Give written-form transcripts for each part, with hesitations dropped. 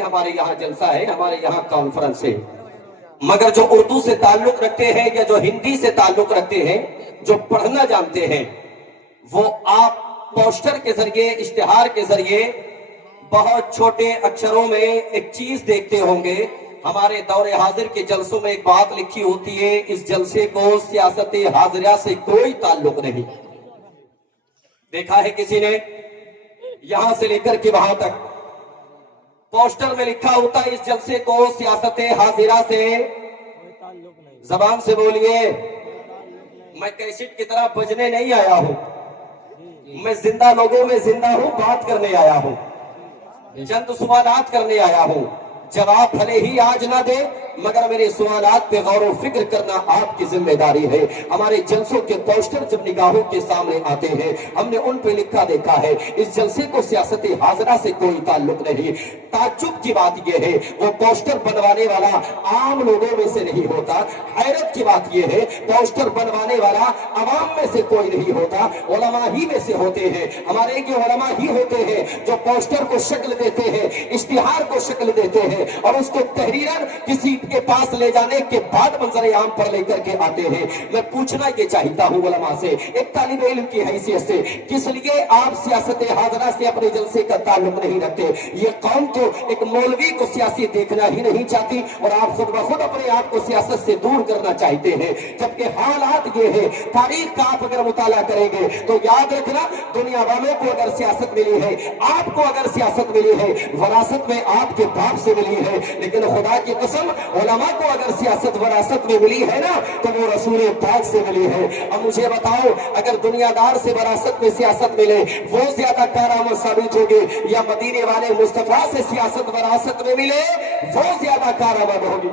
کہ ہمارے یہاں جلسہ ہے، ہمارے یہاں کانفرنس ہے، مگر جو اردو سے تعلق رکھتے ہیں یا جو ہندی سے تعلق رکھتے ہیں، جو پڑھنا جانتے ہیں، وہ آپ پوسٹر کے ذریعے، اشتہار کے ذریعے بہت چھوٹے اکشروں میں ایک چیز دیکھتے ہوں گے۔ ہمارے دور حاضر کے جلسوں میں ایک بات لکھی ہوتی ہے، اس جلسے کو سیاست حاضرہ سے کوئی تعلق نہیں۔ دیکھا ہے کسی نے؟ یہاں سے لے کر کے وہاں تک پوسٹر میں لکھا ہوتا ہے اس جلسے کو سیاست حاضرہ سے زبان سے بولیے، میں کیسٹ کی طرح بجنے نہیں آیا ہوں، میں زندہ لوگوں میں زندہ ہوں، بات کرنے آیا ہوں، چند سوالات کرنے آیا ہوں۔ جواب بھلے ہی آج نہ دے، مگر میرے سوالات پہ غور و فکر کرنا آپ کی ذمہ داری ہے۔ ہمارے جلسوں کے پوسٹر جب نگاہوں کے سامنے آتے ہیں، ہم نے ان پہ لکھا دیکھا ہے اس جلسے کو سیاست حاضرہ سے کوئی تعلق نہیں۔ تعجب کی بات یہ ہے وہ پوسٹر بنوانے والا عام لوگوں میں سے نہیں ہوتا، حیرت کی بات یہ ہے پوسٹر بنوانے والا عوام میں سے کوئی نہیں ہوتا، علماء ہی میں سے ہوتے ہیں۔ ہمارے یہ علماء ہی ہوتے ہیں جو پوسٹر کو شکل دیتے ہیں، اشتہار کو شکل دیتے ہیں اور اس کو تحریراً کسی کے پاس لے جانے کے بعد منظر عام پر لے کر کے آتے ہیں۔ میں پوچھنا یہ چاہتا ہوں علماء سے، ایک طالب علم کی حیثیت سے، کس لیے آپ سیاست حاضرہ سے اپنے جلسے کا تعلق نہیں رکھتے؟ یہ قوم تو ایک مولوی کو سیاسی دیکھنا ہی نہیں چاہتی اور آپ خود بخود اپنے آپ کو سیاست سے دور کرنا چاہتے ہیں، جبکہ حالات یہ ہے۔ تاریخ کا آپ اگر مطالعہ کریں گے تو یاد رکھنا، دنیا والوں کو اگر سیاست ملی ہے، آپ کو اگر سیاست ملی ہے، وراثت میں آپ کے باپ سے ملی ہے، لیکن خدا کی قسم علماء کو اگر سیاست وراثت میں ملی ہے نا تو وہ رسول پاک سے ملی ہے۔ اب مجھے بتاؤ، اگر دنیا دار سے وراثت میں سیاست ملے وہ زیادہ کارآمد ثابت ہوگی یا مدینے والے مصطفیٰ سے سیاست وراثت میں ملے وہ زیادہ کارآمد ہوگی؟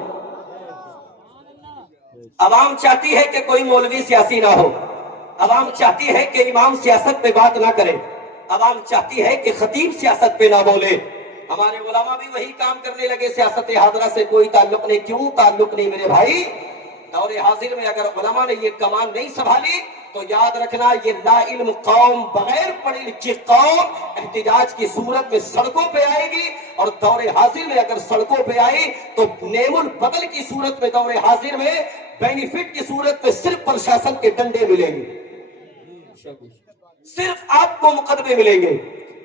عوام چاہتی ہے کہ کوئی مولوی سیاسی نہ ہو، عوام چاہتی ہے کہ امام سیاست پہ بات نہ کرے، عوام چاہتی ہے کہ خطیب سیاست پہ نہ بولے۔ ہمارے علماء بھی وہی کام کرنے لگے، سیاست حاضرہ سے کوئی تعلق نہیں۔ کیوں تعلق نہیں میرے بھائی؟ دور حاضر میں اگر علماء نے یہ کمان نہیں سنبھالی تو یاد رکھنا یہ لا علم قوم، بغیر پڑھی لکھی قوم احتجاج کی صورت میں سڑکوں پہ آئے گی، اور دور حاضر میں اگر سڑکوں پہ آئی تو نیم البدل کی صورت میں، دور حاضر میں بینیفٹ کی صورت میں صرف پرشاسن کے ڈنڈے ملیں گے، صرف آپ کو مقدمے ملیں گے،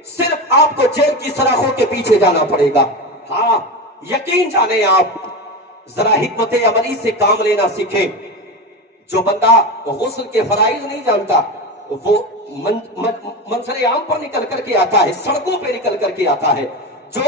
صرف آپ کو جیل کی سلاخوں کے پیچھے جانا پڑے گا۔ ہاں یقین جانیں، آپ ذرا حکمت عملی سے کام لینا سیکھیں۔ جو بندہ غسل کے فرائض نہیں جانتا وہ منظر عام پر نکل کر کے آتا ہے، سڑکوں پہ نکل کر کے آتا ہے۔ جو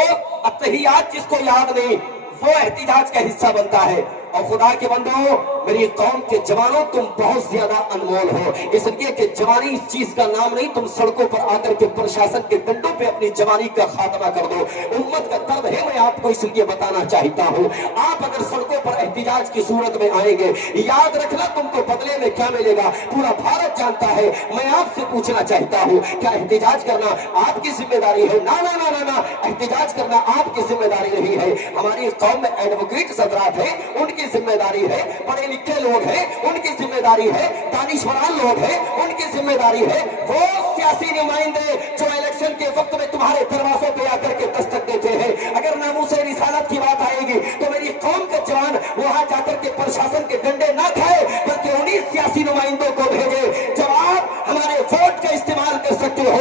اتحیات جس کو یاد نہیں وہ احتجاج کا حصہ بنتا ہے۔ اور خدا کے بندوں، میری قوم کے جوانوں، تم بہت زیادہ انمول ہو، اس لیے کہ جوانی اس چیز کا نام نہیں تم سڑکوں پر آ کر کے پرشاسن کے ڈنڈوں پہ اپنی جوانی کا خاتمہ کر دو۔ امت کا درد ہے، میں آپ کو اس لیے بتانا چاہتا ہوں، آپ اگر سڑکوں پر احتجاج کی صورت میں آئیں گے، یاد رکھنا تم کو بدلے میں کیا ملے گا پورا بھارت جانتا ہے۔ میں آپ سے پوچھنا چاہتا ہوں، کیا احتجاج کرنا آپ کی ذمہ داری ہے؟ نہ نہ نہ نہ، احتجاج کرنا آپ کی ذمہ داری نہیں ہے۔ ہماری قوم میں ایڈوکیٹ حضرات ہیں، ان کی ذمہ داری ہے، پڑھے لکھے لوگ ہیں ان کی ذمہ داری ہے، دانشوران لوگ ہیں ان کی ذمہ داری ہے۔ وہ سیاسی نمائندے جو الیکشن کے وقت میں تمہارے دروازوں پہ آ کر کے دستک دیتے ہیں، اگر ناموس رسالت کی بات آئے گی تو میری قوم کا جوان وہاں جا کر کے پرشاسن کے ڈنڈے نہ کھائے بلکہ انہی سیاسی نمائندوں کو بھیجے۔ جب آپ ہمارے ووٹ کا استعمال کر سکتے ہو،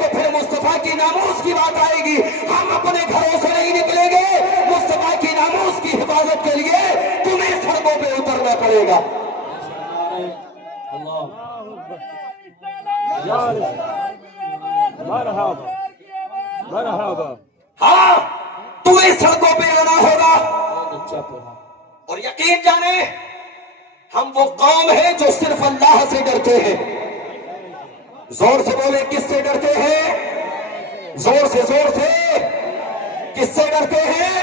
تو پھر مصطفیٰ کی ناموس کی بات آئے گی، ہم اپنے گھروں سے نہیں نکلیں گے، مصطفیٰ کی ناموس کی حفاظت کے لیے تمہیں سڑکوں پہ اترنا پڑے گا۔ ہاں تمہیں سڑکوں پہ آنا ہوگا، اور یقین جانے ہم وہ قوم ہیں جو صرف اللہ سے ڈرتے ہیں۔ زور سے بولے، کس سے ڈرتے ہیں؟ زور سے کس سے ڈرتے ہیں؟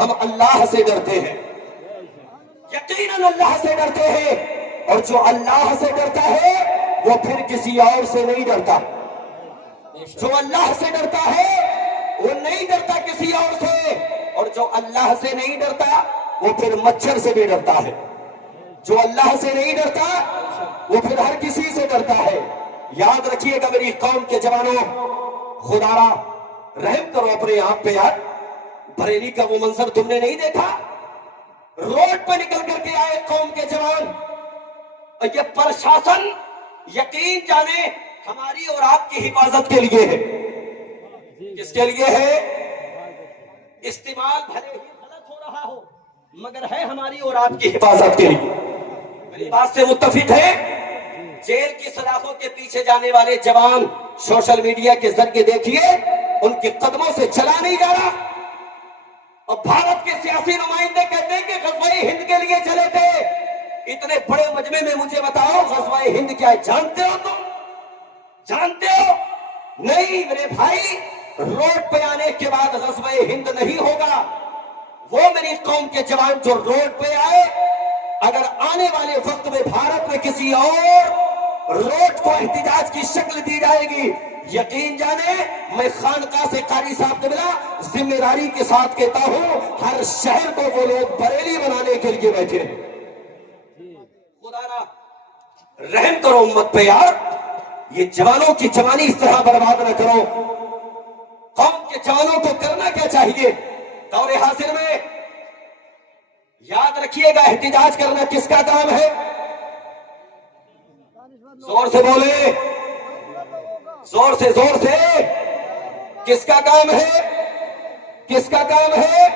ہم اللہ سے ڈرتے ہیں، یقیناً اللہ سے ڈرتے ہیں۔ اور جو اللہ سے ڈرتا ہے وہ پھر کسی اور سے نہیں ڈرتا، جو اللہ سے ڈرتا ہے وہ نہیں ڈرتا کسی اور سے، اور جو اللہ سے نہیں ڈرتا وہ پھر مچھر سے بھی ڈرتا ہے۔ جو اللہ سے نہیں ڈرتا وہ پھر ہر کسی سے ڈرتا ہے. یاد رکھیے گا میری قوم کے جوانوں، خدا را رحم کرو اپنے آپ پہ یار. بریلی کا وہ منظر تم نے نہیں دیکھا؟ روڈ پہ نکل کر کے آئے قوم کے جوان، اور یہ پرشاسن یقین جانے ہماری اور آپ کی حفاظت کے لیے ہے. کس کے لیے ہے؟ استعمال بھلے ہی غلط ہو رہا ہو مگر ہے ہماری اور آپ کی حفاظت کے لیے. میری بات سے متفق ہے؟ جیل کی سلاخوں کے پیچھے جانے والے جوان سوشل میڈیا کے ذریعے دیکھیے ان کے قدموں سے چلا نہیں جا رہا. اور بھارت کے سیاسی نمائندے کہتے ہیں کہ غزوہ ہند کے لیے چلے تھے. اتنے بڑے مجمع میں مجھے بتاؤ غزوہ ہند کیا ہے؟ جانتے ہو تم؟ جانتے ہو؟ نہیں میرے بھائی، روڈ پہ آنے کے بعد غزوہ ہند نہیں ہوگا. وہ میری قوم کے جوان جو روڈ پہ آئے، اگر آنے والے وقت میں بھارت میں کسی اور روڈ کو احتجاج کی شکل دی جائے گی، یقین جانے میں خانقاہ سے قاری صاحب نے ملا ذمہ داری کے ساتھ کہتا ہوں ہر شہر کو وہ لوگ بریلی بنانے کے لیے بیٹھے ہیں. خدا را رحم کرو امت پہ یار. یہ جوانوں کی جوانی اس طرح برباد نہ کرو. قوم کے جوانوں کو کرنا کیا چاہیے دور حاضر میں؟ یاد رکھیے گا احتجاج کرنا کس کا کام ہے؟ زور سے بولے، زور سے کس کا کام ہے؟ کس کا کام ہے؟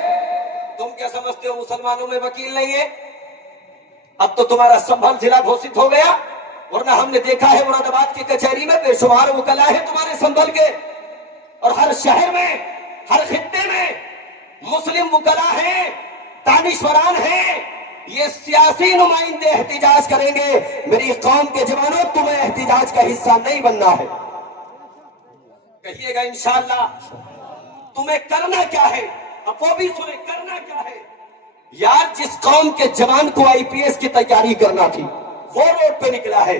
تم کیا سمجھتے ہو مسلمانوں میں وکیل نہیں ہے؟ اب تو تمہارا سنبھل ضلع گھوشت ہو گیا، ورنہ ہم نے دیکھا ہے مراد آباد کی کچہری میں بے شمار وکلا ہے تمہارے سنبھل کے، اور ہر شہر میں ہر خطے میں مسلم وکلا ہیں، دانشوران ہیں. یہ سیاسی نمائندے احتجاج کریں گے. میری قوم کے جوانوں تمہیں احتجاج کا حصہ نہیں بننا ہے. کہیے گا انشاءاللہ. تمہیں کرنا کیا ہے؟ اب وہ بھی سنیں کرنا کیا ہے. یار جس قوم کے جوان کو IPS کی تیاری کرنا تھی وہ روڈ پہ نکلا ہے.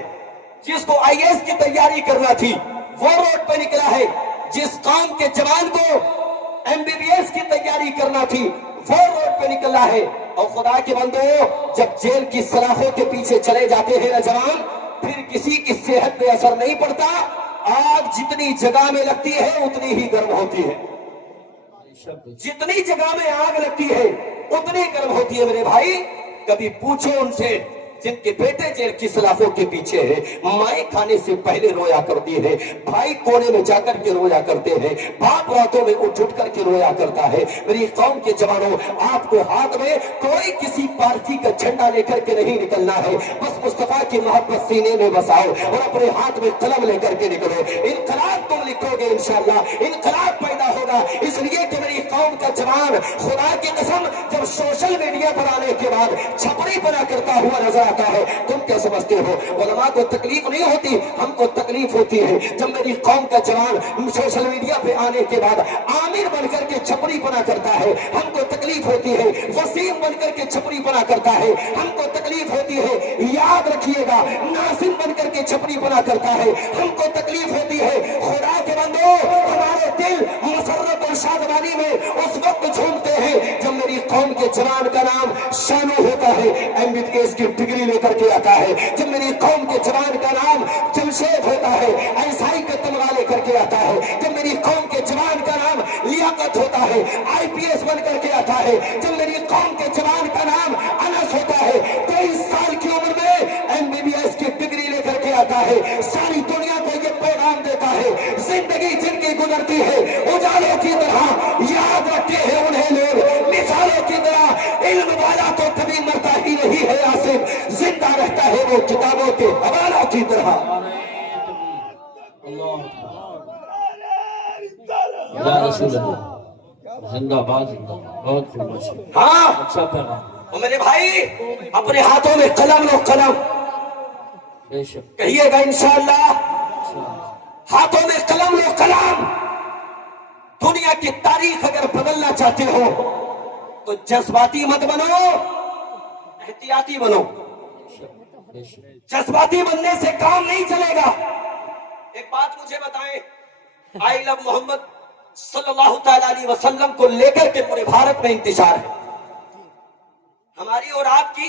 جس کو IAS کی تیاری کرنا تھی وہ روڈ پہ نکلا ہے. جس قوم کے جوان کو MBBS کی تیاری کرنا تھی وہ روڈ پہ نکلا ہے. اور خدا کے بندو جب جیل کی سلاخوں کے پیچھے چلے جاتے ہیں نوجوان، پھر کسی کی صحت پہ اثر نہیں پڑتا. آگ جتنی جگہ میں لگتی ہے اتنی ہی گرم ہوتی ہے. جتنی جگہ میں آگ لگتی ہے اتنی گرم ہوتی ہے. میرے بھائی کبھی پوچھو ان سے جن کے بیٹے جیل کی سلاخوں کے پیچھے ہے، مائیں کھانے سے پہلے رویا کرتی ہے، بھائی کونے میں جا کر کے رویا کرتے ہیں، باپ راتوں میں اٹھ کر کے رویا کرتا ہے. میری قوم کے جوانوں، آپ کو ہاتھ میں کوئی کسی پارٹی کا جھنڈا لے کر کے نہیں نکلنا ہے. بس مصطفیٰ کی محبت سینے میں بساؤ اور اپنے ہاتھ میں قلم لے کر کے نکلو. انقلاب تم لکھو گے انشاءاللہ، انقلاب پیدا ہوگا. اس لیے کہ میری قوم کا جوان خدا کی قسم جب سوشل میڈیا پر آنے کے بعد چھپڑی بنا کرتا ہوا نظر آتا ہے، تم کیا سمجھتے ہو علماء کو تکلیف نہیں ہوتی؟ ہم کو تکلیف ہوتی ہے جب میری قوم کا جوان سوشل میڈیا پہ آنے کے بعد عامر بن کر کے چھپڑی بنا کرتا ہے. ہم کو تکلیف ہوتی ہے وسیم بن کر کے چھپڑی بنا کرتا ہے. ہم کو تکلیف ہوتی ہے یاد رکھیے گا ناصر بن کر کے چھپڑی بنا کرتا ہے. ہم کو تکلیف ہوتی ہے. خدا کے بندو ہمارے دل مسرت اور شادمانی میں اس وقت جھومتے ہیں جب میری قوم کے جوان کا نام شانو ہوتا ہے، MBBS کی ڈگری لے کر کے آتا ہے. جب میری قوم کے جوان کا نام جمشید ہوتا ہے، ایسائی کا تمغہ لے کر کے آتا ہے. جب میری قوم کے جوان کا نام لیاقت ہوتا ہے، IPS بن کر کے آتا ہے. جب میری قوم کے جوان کا نام انس ہوتا ہے، 23 سال کی عمر میں MBBS کی ڈگری لے کر کے آتا ہے. ساری دنیا کو یہ پیغام دیتا ہے زندگی جن کی گزرتی ہے اجالوں کی طرح، یاد رکھتے ہیں انہیں لوگ مثالوں کی طرح. علم والا تو کبھی مرتا ہی نہیں ہے آصف، زندہ رہتا ہے وہ کتابوں کے حوالوں کی طرح. یا رسول اللہ زندہ باد، زندہ بہت خوب. ہاں اچھا پیغام. اور میرے بھائی اپنے ہاتھوں میں قلم لو، قلم. بے شک. کہیے گا انشاءاللہ ہاتھوں میں قلم لو، قلم. دنیا کی تاریخ اگر بدلنا چاہتے ہو تو جذباتی مت بنو، احتیاطی بنو. بے شک. جذباتی بننے سے کام نہیں چلے گا. ایک بات مجھے بتائیں، آئی لو محمد صلی اللہ تعالی علیہ وسلم کو لے کر کے پورے بھارت میں انتشار ہے. ہماری اور آپ کی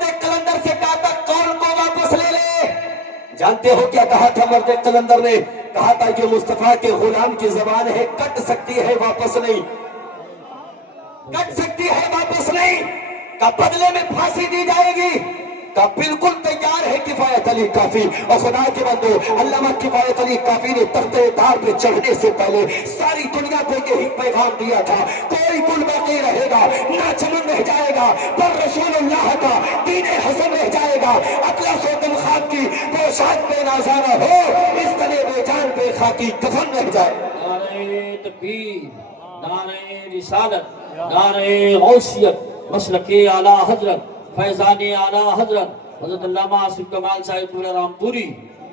مرد قلندر سے کہا تھا قول کو واپس لے لے. جانتے ہو کیا کہا تھا مرد قلندر نے؟ کہا تھا یہ مصطفیٰ کے غلام کی زبان ہے، کٹ سکتی ہے واپس نہیں، کٹ سکتی ہے واپس نہیں. کا بدلے میں پھانسی دی جائے گی. کا بالکل تیار ہے کفایت علی کافی. اور خدا کے بندو، علامہ کفایت علی کافی نے تختے دار پہ چڑھنے سے پہلے ساری دنیا کو یہی پیغام دیا تھا، کوئی گل باقی رہے گا نہ چمن رہ جائے گا، پر رسول اللہ کا دین حسن رہ جائے گا. اطلس و دمخات کی پوشاک پہ نازانہ ہو، اس تلے بے جان پہ خاکی کفن رہ جائے. نعرہ تکبیر، نعرہ رسالت، نعرہ غوثیت، مسلک اعلیٰ حضرت، فیضان اعلیٰ حضرت حضرت علامہ آصف کمال صاحب پورا رام پوری،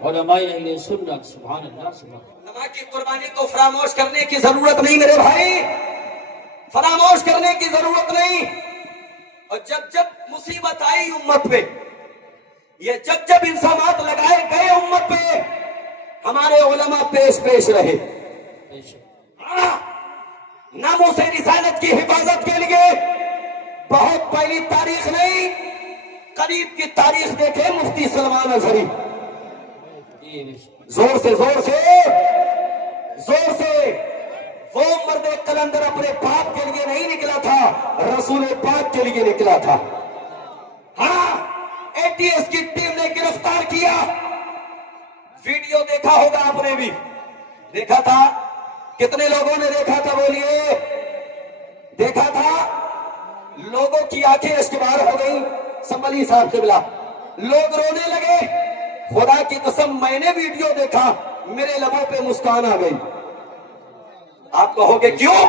علماء اہل سنت. سبحان اللہ سبحان اللہ. علماء کی قربانی کو فراموش کرنے کی ضرورت نہیں میرے بھائی، فراموش کرنے کی ضرورت نہیں. اور جب جب مصیبت آئی امت پہ، یہ جب جب الزامات لگائے گئے امت پہ، ہمارے علماء پیش رہے. بے شک. ناموس رسالت کی حفاظت کے لیے بہت پہلی تاریخ نہیں، قریب کی تاریخ دیکھے مفتی سلمان اظہری. جی بے شک. زور سے وہ مرد قلندر اپنے باپ کے لیے نہیں نکلا تھا، رسول پاک کے لیے نکلا تھا. ہاں، اے ٹی ایس کی ٹیم نے گرفتار کیا. ویڈیو دیکھا ہوگا آپ نے بھی، دیکھا تھا. کتنے لوگوں نے دیکھا تھا؟ بولیے. دیکھا تھا. لوگوں کی آنکھیں اشکبار ہو گئی. سنبھلی صاحب قبلہ، لوگ رونے لگے. خدا کی قسم میں نے ویڈیو دیکھا، میرے لبوں پہ مسکان آ گئی. آپ کہو گے کیوں؟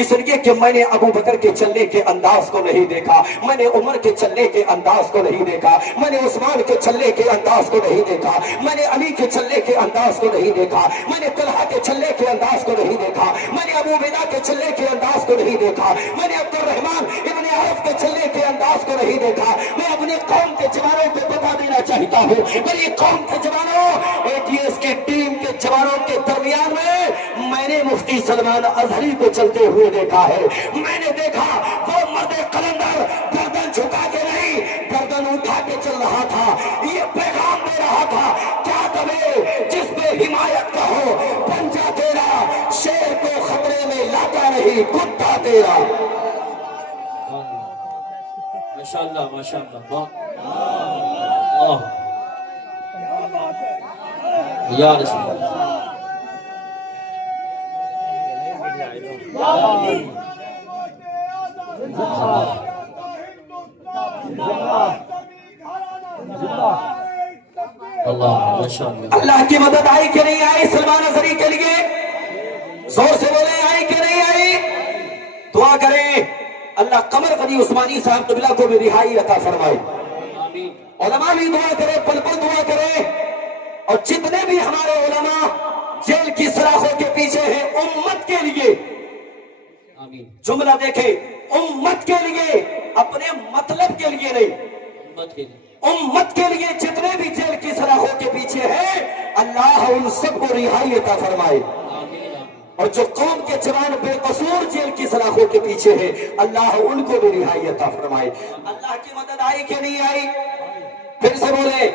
اس لیے کہ میں نے ابو بکر کے چلنے کے انداز کو نہیں دیکھا، میں نے عمر کے چلنے کے انداز کو نہیں دیکھا، میں نے عثمان کے چلنے کے انداز کو نہیں دیکھا، میں نے علی کے چلنے کے انداز کو نہیں دیکھا، میں نے طلحہ کے چلنے کے انداز کو نہیں دیکھا، میں نے ابو عبیدہ کے چلنے کے انداز کو نہیں دیکھا، میں نے عبد الرحمن ابن عوف کے چلنے کے انداز کو نہیں دیکھا. میں اپنے قوم کے جوانوں کو بتا دینا چاہتا ہوں، میری قوم کے جوانوں، اے ٹی ایس کی ٹیم کے جوانوں کے درمیان میں نے مفتی سلمان اظہری کو چلتے ہوئے دیکھا ہے. میں نے دیکھا وہ مرد قلندر گردن جھکا کے نہیں، گردن اٹھا کے چل رہا تھا. یہ پیغام دے رہا تھا، کیا دبے جس پہ حمایت کا ہو، پنجہ تیرا شیر کو خطرے میں لاتا نہیں، کتا تیرا. ماشاءاللہ ماشاءاللہ. اللہ یا رسول اللہ. اللہ ماشاءاللہ. اللہ کی مدد آئی کہ نہیں آئی سلمان اظہری کے لیے؟ زور سے بولیں، آئی کہ نہیں آئی؟ دعا کریں اللہ قمر غنی عثمانی صاحب قبلہ کو بھی رہائی عطا فرمائے. آمین. علماء بھی دعا کریں، پل پل دعا کریں. اور جتنے بھی ہمارے علماء جیل کی سلاخوں کے پیچھے ہیں، امت کے لیے، آمین. جملہ دیکھیں، امت کے لیے، اپنے مطلب کے لیے نہیں، امت کے لیے. امت کے لیے جتنے بھی جیل کی سلاخوں کے پیچھے ہیں، اللہ ان سب کو رہائی عطا فرمائے. آمین. اور جو قوم کے جوان بے قصور جیل کی سلاخوں کے پیچھے ہیں، اللہ ان کو بھی رہائی عطا فرمائے. اللہ کی مدد آئی کہ نہیں آئی؟ پھر سے بولے،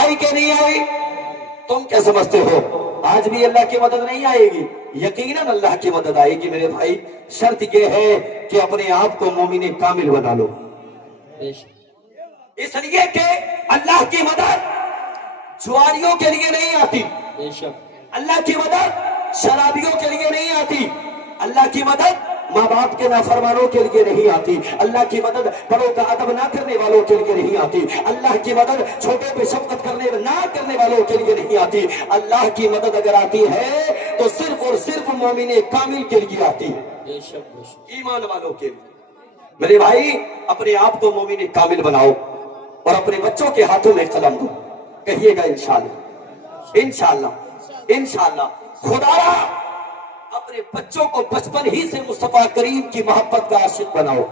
آئی کہ نہیں آئی؟ تم کیا سمجھتے ہو؟ آج بھی اللہ کی مدد نہیں آئے گی؟ یقیناً اللہ کی مدد آئے گی میرے بھائی. شرط یہ ہے کہ اپنے آپ کو مومن کامل بنا لو. بے شک. اس لیے کہ اللہ کی مدد جواریوں کے لیے نہیں آتی، بے شک. اللہ کی مدد شرابیوں کے لیے نہیں آتی، اللہ کی مدد ماں باپ کے نافرمانوں کے لیے نہیں آتی، اللہ کی مدد بڑوں کا ادب نہ کرنے والوں کے لیے نہیں آتی، اللہ کی مدد چھوٹے پہ شفقت نہ کرنے والوں کے لیے نہیں آتی. اللہ کی مدد اگر آتی ہے تو صرف اور صرف مومن کامل کے لیے آتی ہے، بے شک. بے شک. ایمان والوں کے لیے. میرے بھائی اپنے آپ کو مومن کامل بناؤ اور اپنے بچوں کے ہاتھوں میں قلم دو. کہیے گا انشاءاللہ، انشاءاللہ، انشاءاللہ. خدا اپنے بچوں کو بچپن ہی سے مصطفیٰ کریم کی محبت کا عاشق بناؤ.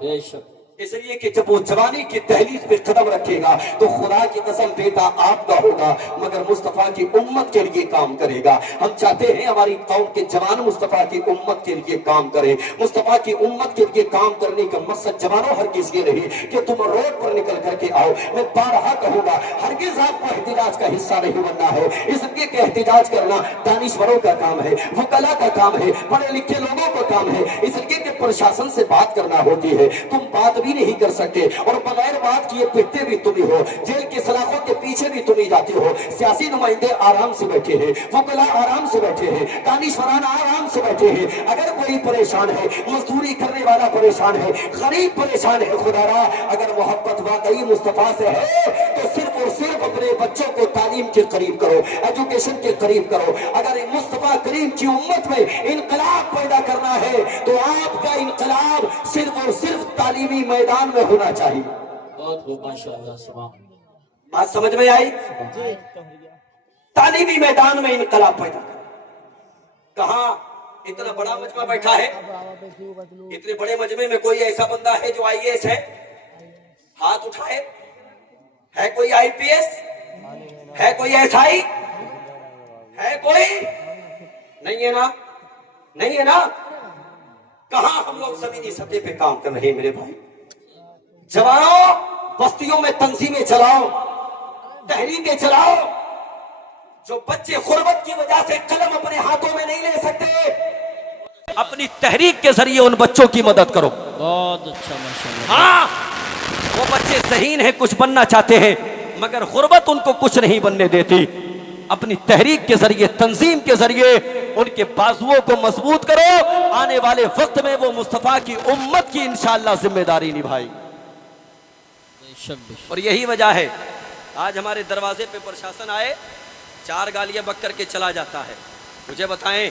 بے شک. اس لیے کہ جب وہ جوانی کی دہلیز پہ قدم رکھے گا تو خدا کی قسم بیٹا آپ کا ہوگا مگر مصطفیٰ کی امت کے لیے کام کرے گا. ہم چاہتے ہیں ہماری قوم کے جوان مصطفیٰ کی امت کے لیے کام کریں. مصطفیٰ کی امت کے لیے کام کرنے کا مقصد جوانوں ہرگز یہ نہیں کہ تم روڈ پر نکل کر کے آؤ. میں بارہا کہوں گا ہرگز آپ کو احتجاج کا حصہ نہیں بننا ہے. اس لیے کہ احتجاج کرنا دانشوروں کا کام ہے, وکلا کا کام ہے, پڑھے لکھے لوگوں کا کام ہے. اس لیے کہ پرشاسن سے بات کرنا ہوتی ہے, تم بات بھی نہیں کر سکتے اور بغیر بات کیے پٹتے بھی تم ہی ہو. جیل کے سلاخوں کے پیچھے بھی تم ہی جاتے ہو. سیاسی نمائندے آرام سے بیٹھے ہیں, وکلا آرام سے بیٹھے ہیں, دانشوران آرام سے بیٹھے ہیں. اگر کوئی پریشان ہے, مزدوری کرنے والا پریشان ہے, غریب پریشان ہے, خدا را اگر محبت واقعی مصطفیٰ سے ہے تو صرف اور صرف اپنے بچوں کو تعلیم کے قریب کرو, ایجوکیشن کے قریب کرو. اگر مصطفیٰ کریم کی امت میں انقلاب پیدا کرنا ہے تو آپ کا انقلاب صرف اور صرف تعلیمی میدان میں ہونا چاہیے. بہت خوب ماشاءاللہ. سبحان بات سمجھ میں آئی؟ تعلیمی میدان میں انقلاب پیدا کرنا. کہاں اتنا بڑا مجمع بیٹھا ہے, اتنے بڑے مجمع میں کوئی ایسا بندہ ہے جو آئی اے ایس ہے؟ ہاتھ اٹھائے. ہے کوئی آئی پی ایس؟ ہے کوئی ایس آئی؟ ہے کوئی؟ نہیں ہے نا, نہیں ہے نا. کہاں ہم لوگ زمینی سطح پہ کام کر رہے ہیں میرے بھائی. جوانوں بستیوں میں تنظیمیں چلاؤ, تحریکیں چلاؤ. جو بچے غربت کی وجہ سے قلم اپنے ہاتھوں میں نہیں لے سکتے, اپنی تحریک کے ذریعے ان بچوں کی مدد کرو. بہت اچھا ماشاءاللہ. ہاں وہ بچے ذہین ہیں, کچھ بننا چاہتے ہیں مگر غربت ان کو کچھ نہیں بننے دیتی. اپنی تحریک کے ذریعے, تنظیم کے ذریعے ان کے بازوؤں کو مضبوط کرو. آنے والے وقت میں وہ مصطفیٰ کی امت کی انشاءاللہ ذمہ داری نبھائی. اور یہی وجہ ہے آج ہمارے دروازے پہ پرشاسن آئے, 4 گالیاں بک کر کے چلا جاتا ہے. مجھے بتائیں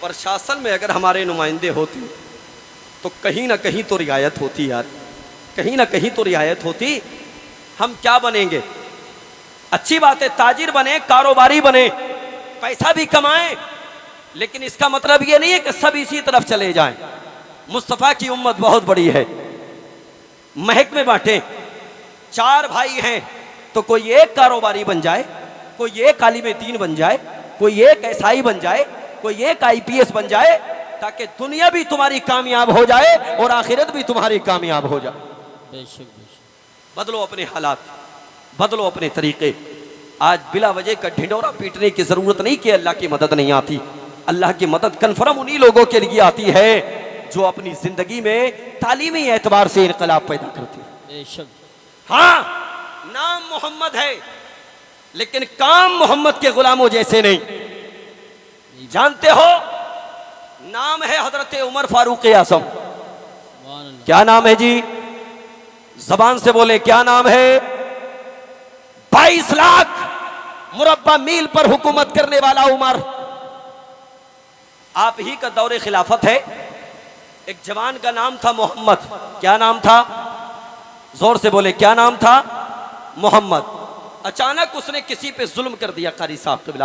پرشاسن میں اگر ہمارے نمائندے ہوتے تو کہیں نہ کہیں تو رعایت ہوتی یار, کہیں نہ کہیں تو رعایت ہوتی. ہم کیا بنیں گے؟ اچھی بات ہے تاجر بنے, کاروباری بنے, پیسہ بھی کمائیں, لیکن اس کا مطلب یہ نہیں ہے کہ سب اسی طرف چلے جائیں. مصطفیٰ کی امت بہت بڑی ہے, مہک میں بانٹیں. 4 بھائی ہیں تو کوئی ایک کاروباری بن جائے, کوئی ایک عالم دین بن جائے, کوئی ایک ایسائی بن جائے, کوئی ایک آئی پی ایس بن جائے, تاکہ دنیا بھی تمہاری کامیاب ہو جائے اور آخرت بھی تمہاری کامیاب ہو جائے. بے شک. بدلو اپنے حالات, بدلو اپنے طریقے. آج بلا وجہ کا ڈھنڈورا پیٹنے کی ضرورت نہیں کہ اللہ کی مدد نہیں آتی. اللہ کی مدد کنفرم انہی لوگوں کے لیے آتی ہے جو اپنی زندگی میں تعلیمی اعتبار سے انقلاب پیدا کرتے ہیں. بے شک. ہاں نام محمد ہے لیکن کام محمد کے غلاموں جیسے نہیں. جانتے ہو نام ہے حضرت عمر فاروق اعظم. کیا نام ہے جی؟ زبان سے بولے کیا نام ہے؟ 22 لاکھ مربع میل پر حکومت کرنے والا عمر. آپ ہی کا دور خلافت ہے. ایک جوان کا نام تھا محمد. کیا نام تھا؟ زور سے بولے کیا نام تھا؟ محمد. اچانک اس نے کسی پہ ظلم کر دیا. قاری صاحب قبلہ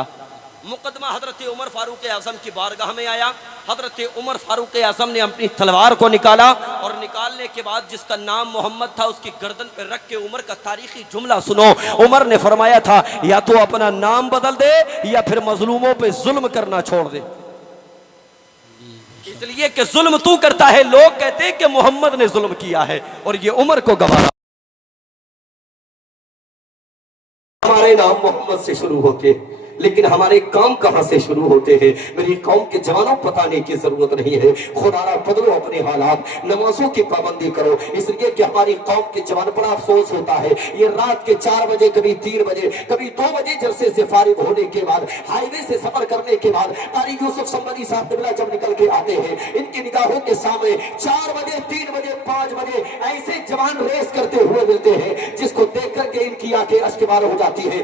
مقدمہ حضرت عمر فاروق اعظم کی بارگاہ میں آیا. حضرت عمر فاروق اعظم نے اپنی تلوار کو نکالا اور نکالنے کے بعد جس کا نام محمد تھا اس کی گردن پہ رکھ کے عمر کا تاریخی جملہ سنو. عمر نے فرمایا تھا یا تو اپنا نام بدل دے یا پھر مظلوموں پہ ظلم کرنا چھوڑ دے. اس لیے کہ ظلم تو کرتا ہے, لوگ کہتے ہیں کہ محمد نے ظلم کیا ہے اور یہ عمر کو گوارا. ہمارے نام محمد سے شروع ہوتے لیکن ہمارے کام کہاں سے شروع ہوتے ہیں؟ میری قوم کے جوانوں بتانے کی ضرورت نہیں ہے. خدا را بدلو اپنے حالات, نمازوں کی پابندی کرو. اس لیے کہ ہماری قوم کے جوان بڑا افسوس ہوتا ہے, یہ رات کے 4 بجے, کبھی 3 بجے, کبھی 2 بجے جلسے سے فارغ ہونے کے بعد, ہائی وے سے سفر کرنے کے بعد, قاری یوسف سنبری صاحب قبلہ جب نکل کے آتے ہیں ان کی نگاہوں کے سامنے 4 بجے, 3 بجے, 5 بجے ایسے جوان ریس کرتے ہوئے ملتے ہیں جس کو دیکھ کر کے ان کی آنکھیں اشک بار ہو جاتی ہے.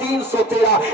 313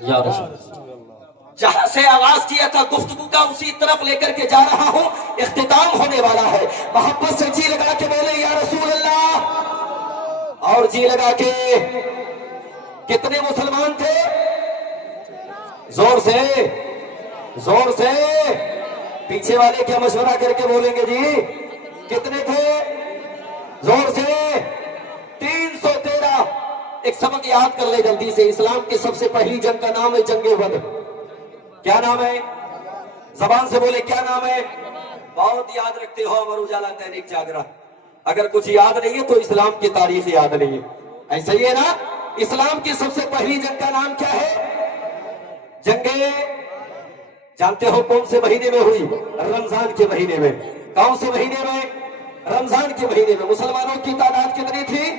یا رسول جہاں سے آغاز کیا تھا گفتگو کا اسی طرف لے کر کے جا رہا ہوں. اختتام ہونے والا ہے. محبت سے جی لگا کے بولے یا رسول اللہ. اور جی لگا کے. کتنے مسلمان تھے؟ زور سے زور سے. پیچھے والے کیا مشورہ کر کے بولیں گے جی؟ کتنے تھے؟ زور سے. 313. ایک سبق یاد کر لے جلدی سے. اسلام کی سب سے پہلی جنگ کا نام ہے جنگ بدر. کیا نام ہے؟ زبان سے بولے کیا نام ہے؟ بہت یاد رکھتے ہو. امر اجالا تحریک جاگرا. اگر کچھ یاد نہیں ہے تو اسلام کی تاریخ یاد نہیں ہے. ایسا ہی ہے نا. اسلام کی سب سے پہلی جنگ کا نام کیا ہے؟ جنگ. جانتے ہو کون سے مہینے میں ہوئی؟ رمضان کے مہینے میں. کون سے مہینے میں؟ رمضان کے مہینے میں. مسلمانوں کی تعداد کتنی تھی؟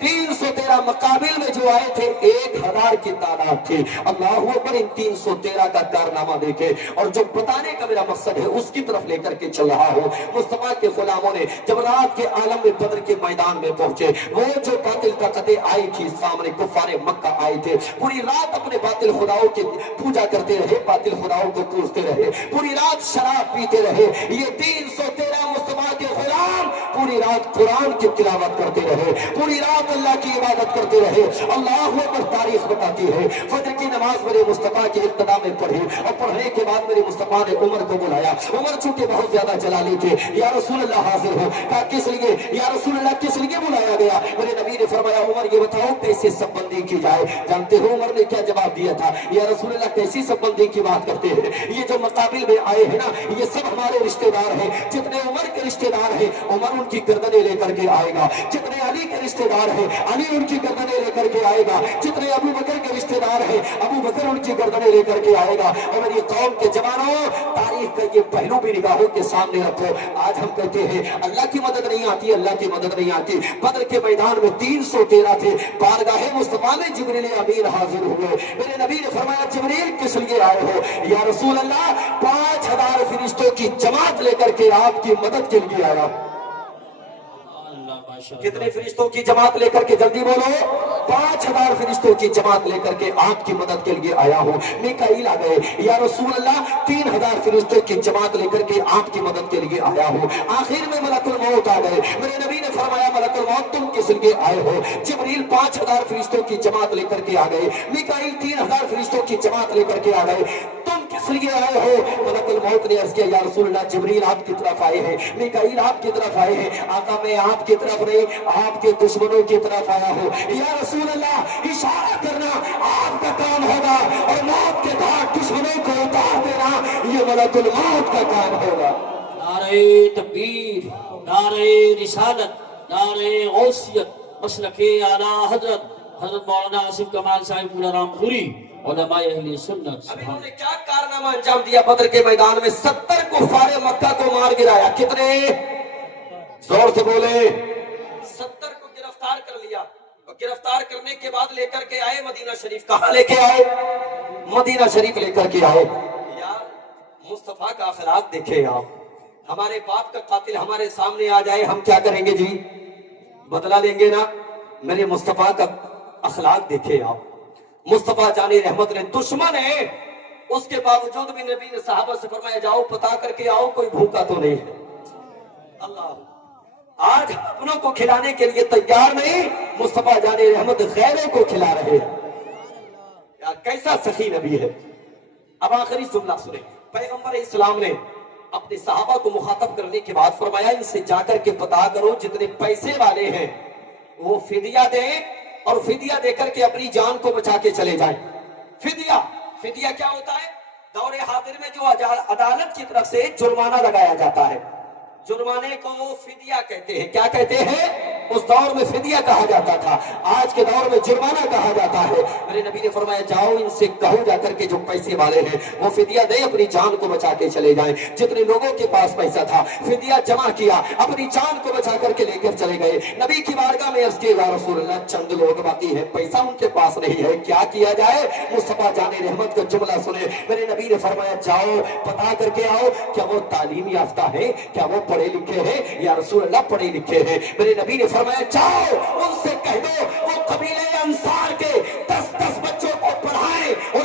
313. مقابل میں جو آئے تھے 1000 کی تعداد تھی. اللہ اکبر. ان 313 کا کارنامہ دیکھے اور جو بتانے کا میرا مقصد ہے اس کی طرف لے کر کے چل رہا ہوں. مصطفیٰ کے غلاموں نے جب رات کے عالم میں بدر کے میدان میں پہنچے, وہ جو باطل طاقتیں آئی تھی سامنے, کفار مکہ آئے تھے, پوری رات اپنے باطل خداؤں کی پوجا کرتے رہے, باطل خداؤں کو پوجتے رہے, پوری رات شراب پیتے رہے. یہ 313 مصطفیٰ کے غلام پوری رات قرآن کی تلاوت کرتے رہے, پوری رات اللہ کی عبادت کرتے رہے. اللہ اکبر. تاریخ بتاتی ہے فجر کی نماز میرے مصطفیٰ کی ابتدا میں پڑھی اور پڑھنے کے بعد میرے مصطفیٰ نے عمر کو بلایا. عمر چونکہ بہت زیادہ جلالی تھے. یا رسول اللہ حاضر ہو. کہا کس لیے؟ یا رسول اللہ کس لیے بلایا گیا؟ میرے نبی نے فرمایا عمر یہ بتاؤ کیسے سب بندی کی جائے. جانتے ہو عمر نے کیا جواب دیا تھا؟ یا رسول اللہ کیسی سب بندی کی بات کرتے ہیں؟ یہ جو مقابل میں آئے ہیں نا یہ سب ہمارے رشتہ دار ہیں. جتنے عمر کے رشتہ دار ہیں عمر ان کی گردنیں لے کر کے آئے گا. جتنے علی کے رشتہ دار ہیں علی ان کی گردنیں لے کر کے آئے گا. جتنے ابو بکر کے رشتہ دار ہیں ابو بکر ان کی گردنیں لے کر کے آئے گا. اور میری قوم کے جوانوں تاریخ کا یہ پہلو بھی نگاہوں کے سامنے رکھو. آج ہم کہتے ہیں اللہ کی مدد نہیں آتی, اللہ کی مدد نہیں آتی. بدر کے میدان میں 313 تھے. بارگاہ مصطفیٰ میں جبریل امین حاضر ہوئے. میرے نبی نے فرمایا جبریل کس لیے آئے ہو؟ یا رسول اللہ 5000 فرشتوں کی جماعت لے کر کے آپ کی مدد کے لیے آیا. کتنے فرشتوں کی جماعت لے کر کے؟ جلدی بولو. 5000 فرشتوں کی جماعت لے کر کے آپ کی مدد کے لیے آیا ہوں. میکائیل آ گئے. یا رسول اللہ 3000 فرشتوں کی جماعت لے کر کے آپ کی مدد کے لیے آیا ہوں. آخر میں ملک الموت آ گئے. میرے نبی نے فرمایا ملک الموت تم کس لیے آئے ہو؟ جبریل 5000 فرشتوں کی جماعت لے کر کے آ گئے. میکائیل 3000 فرشتوں کی جماعت لے کر کے آ گئے. تم کس لیے آئے ہو؟ ملک الموت نے عرض کیا یا رسول اللہ جبریل آپ کی طرف آئے ہیں, میکائیل آپ کی طرف آئے ہیں. آقا میں آپ کی طرف نہیں آپ کے دشمنوں کی طرف آیا ہوں. یا رسول اللہ اشارہ کرنا آپ کا کام ہوگا اور موت کے بعد دشمنوں کو اتار دینا یہ ملک الموت کا کام ہوگا. نعرہ تکبیر, نعرہ رسالت, نعرہ غوثیت, مسلک اعلیٰ حضرت حضرت مولانا آصف کمال صاحب پورا رام پوری علماء اہل سنت. اب انہوں نے کیا کارنامہ انجام دیا بدر کے میدان میں؟ 70 کفار مکہ کو مار گرایا. کتنے؟ زور سے بولے. 70 کو گرفتار کر لیا اور گرفتار کرنے کے بعد لے کر کے آئے مدینہ شریف. کہاں لے کے آئے؟ مدینہ شریف لے کر کے آئے. یار مصطفیٰ کا اخلاق دیکھے آپ. ہمارے باپ کا قاتل ہمارے سامنے آ جائے ہم کیا کریں گے جی؟ بدلہ لیں گے نا. میرے مصطفیٰ کا اخلاق دیکھے آپ. مصطفیٰ جانی رحمت نے دشمن ہے اس کے باوجود بھی نبی نے صحابہ سے فرمایا جاؤ پتا کر کے آؤ کوئی بھوکا تو نہیں ہے. اللہ آج ہم اپنوں کو کھلانے کے لیے تیار نہیں, مصطفیٰ جانی رحمت غیروں کو کھلا رہے ہیں. یار کیسا سخی نبی ہے. اب آخری جملہ سنیں. پیغمبر اسلام نے اپنے صحابہ کو مخاطب کرنے کے بعد فرمایا ان سے جا کر کے پتا کرو جتنے پیسے والے ہیں وہ فدیہ دیں اور فدیہ دے کر کے اپنی جان کو بچا کے چلے جائیں. فدیہ کیا ہوتا ہے؟ دور حاضر میں جو عدالت کی طرف سے جرمانہ لگایا جاتا ہے جرمانے کو فدیہ کہتے ہیں. کیا کہتے ہیں؟ اس دور میں فدیہ کہا جاتا تھا, آج کے دور میں جرمانہ کہا جاتا ہے. میرے نبی نے فرمایا جاؤ ان سے کہو جا کر کے جو پیسے والے ہیں وہ فدیہ دے اپنی جان کو بچا کے چلے جائیں. جتنے لوگوں کے پاس پیسہ تھا فدیہ جمع کیا اپنی جان کو بچا کر کے لے کر چلے گئے. نبی کی بارگاہ میں عرض کیا یا رسول اللہ چند لوگ باقی ہیں پیسہ ان کے پاس نہیں ہے کیا کیا جائے؟ مصطفیٰ جان رحمت کا جملہ سنے. میرے نبی نے فرمایا جاؤ پتا کر کے آؤ کیا وہ تعلیم یافتہ ہے, کیا وہ پڑھے لکھے ہیں؟ یا رسول اللہ پڑھے لکھے ہیں. میرے نبی نے فرمایا جاؤ ان سے کہہ دو وہ قبیلے انصار کے 10 بچوں کو پڑھائیں اور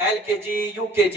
LKG UKG,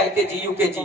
LKG UKG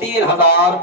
3000,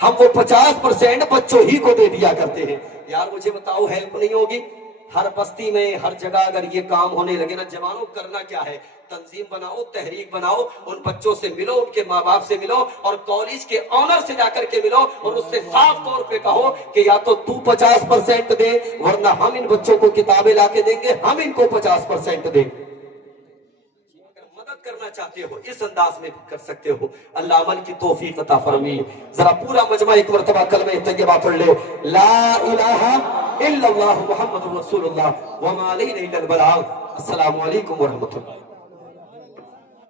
ہم وہ 50% بچوں ہی کو دے دیا کرتے ہیں. یار مجھے بتاؤ ہیلپ نہیں ہوگی؟ ہر بستی میں ہر جگہ اگر یہ کام ہونے لگے نا، جوانوں کرنا کیا ہے، تنظیم بناؤ، تحریک بناؤ، ان بچوں سے ملو، ان کے ماں باپ سے ملو، اور کالج کے آنر سے جا کر کے ملو، اور اس سے صاف طور پہ کہو کہ یا تو 50% دے، ورنہ ہم ان بچوں کو کتابیں لا کے دیں گے، ہم ان کو 50% دیں گے. مدد کرنا چاہتے ہو اس انداز میں کر سکتے ہو. اللہ عمل کی توفیق عطا فرمائے. ذرا پورا مجمع ایک مرتبہ کلمہ طیبہ پڑھ لے، لا الہ الا اللہ محمد رسول اللہ وما علینا الا البلاغ. السلام علیکم ورحمۃ اللہ.